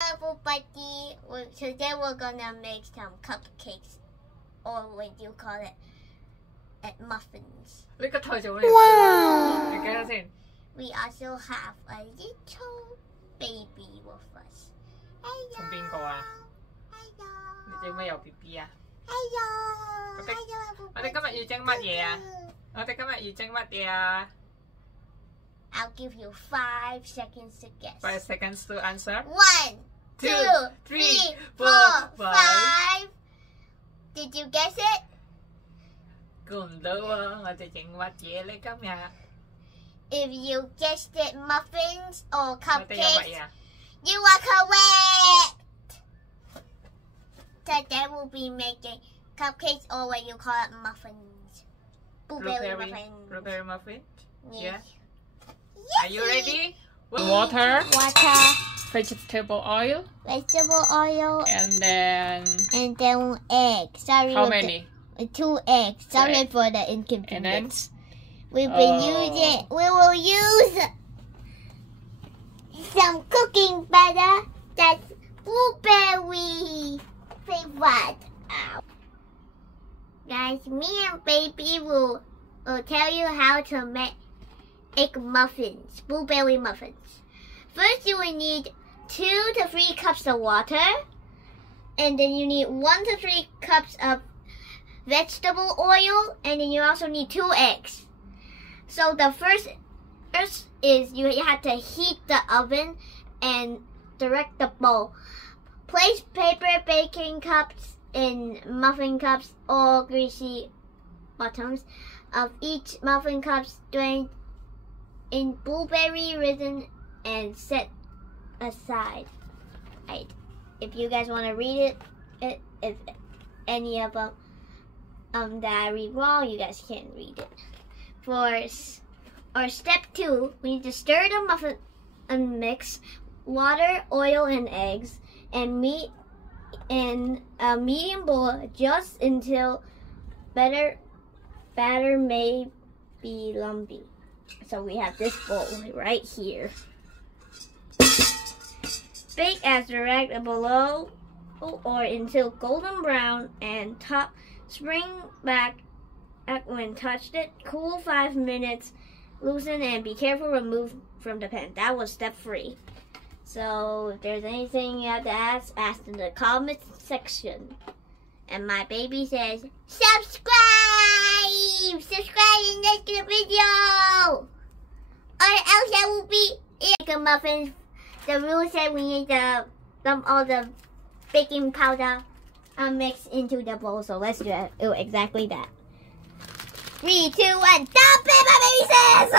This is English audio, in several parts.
Everybody, today we're gonna make some cupcakes, or what you call it, muffins. Wow! We also have a little baby with us. Hello. Hello. Hello. I'll give you 5 seconds to guess. 5 seconds to answer. 1, 2, 3, 4, 5. Did you guess it? If you guessed it muffins or cupcakes, you are correct. Today we'll be making cupcakes, or what you call it, muffins. Blueberry muffins. Blueberry muffin? Yeah. Are you ready? Water. Vegetable oil. And then eggs. Sorry. How many? 2 eggs. Sorry for the inconvenience. We will use some cooking butter that's blueberry flavored. Guys, me and baby will tell you how to make egg muffins, blueberry muffins. First, you will need 2 to 3 cups of water, and then you need 1 to 3 cups of vegetable oil, and then you also need 2 eggs. So the first is you have to heat the oven and direct the bowl. Place paper baking cups in muffin cups or greasy bottoms of each muffin cups, drained in blueberry resin and set aside. Right. If you guys want to read it, if any of them that I read wrong, you guys can read it. For step 2, we need to stir the muffin and mix water, oil, and eggs, and meat in a medium bowl just until batter may be lumpy. So we have this bowl right here. Bake as directed below or until golden brown and top. Spring back when touched it. Cool 5 minutes. Loosen and be careful remove from the pan. That was step 3. So if there's anything you have to ask in the comment section. And my baby says, subscribe! Subscribe and like the video! Or else I will be like a muffin. The rule said we need to dump all the baking powder mix into the bowl. So let's do exactly that. 3, 2, 1, dump it, my baby says!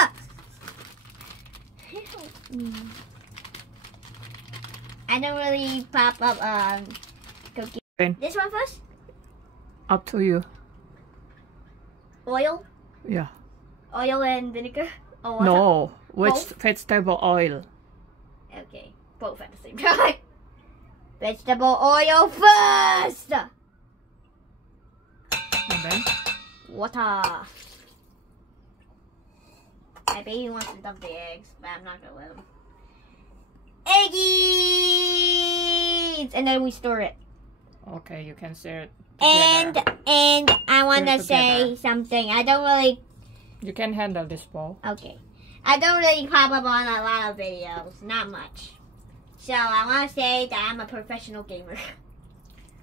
I don't really pop up cookie. This one first? Up to you. Oil? Yeah. Oil and vinegar? Or water? No, vegetable oil. Okay, both at the same time. Vegetable oil first! And then? Water. My baby wants to dump the eggs, but I'm not gonna let him. Eggies! And then we stir it. Okay, you can stir it together. And I wanna say something. I don't really... You can handle this bowl. Okay. I don't really pop up on a lot of videos. Not much. So I wanna say that I'm a professional gamer.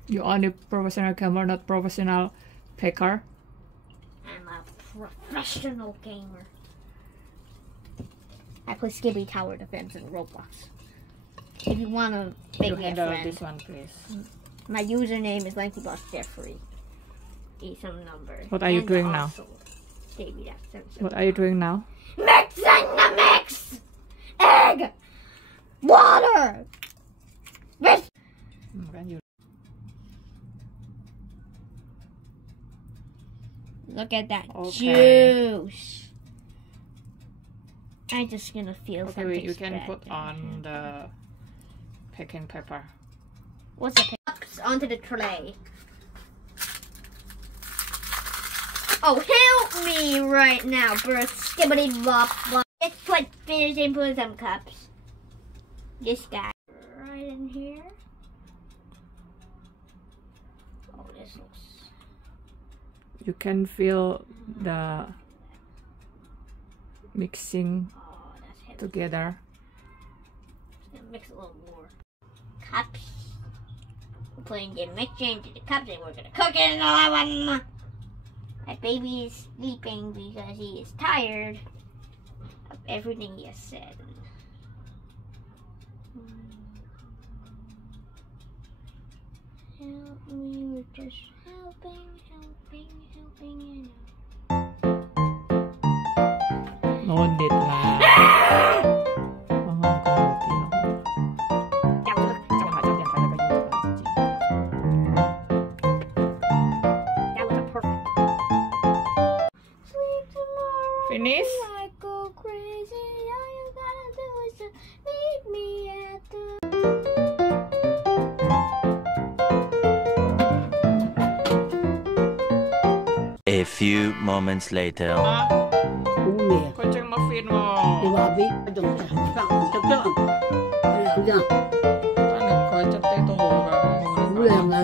You only professional gamer, not professional picker? I'm a professional gamer. I play Skibby Tower Defense in Roblox. If you want to make me a friend. This one, please. My username is LankyBossJeffrey. Some number. What are you doing now? What are you doing now? Mixing the mix! Egg! Water! This! Look at that juice! I'm just gonna feel something. Okay, you can put on the baking paper. What's the cups onto the tray? Oh, help me right now, birth skibbity bop bop. Let's put some cups. This guy right in here. whistles. You can feel the mixing Oh, that's heavy. together. Just gonna mix a little more. Cups. We're putting the mixture into the cups and we're gonna cook it in the oven. My baby is sleeping because he is tired of everything he has said. Help me, we're just helping. Ngunit lah. Finish? I go crazy, all you gotta do is to meet me at the... A few moments later. Umi, Kucing muffin mo. iwabi, adong sa hanggang, sa kyan. Kaya, Ano, kocok tayo ito. ulang nga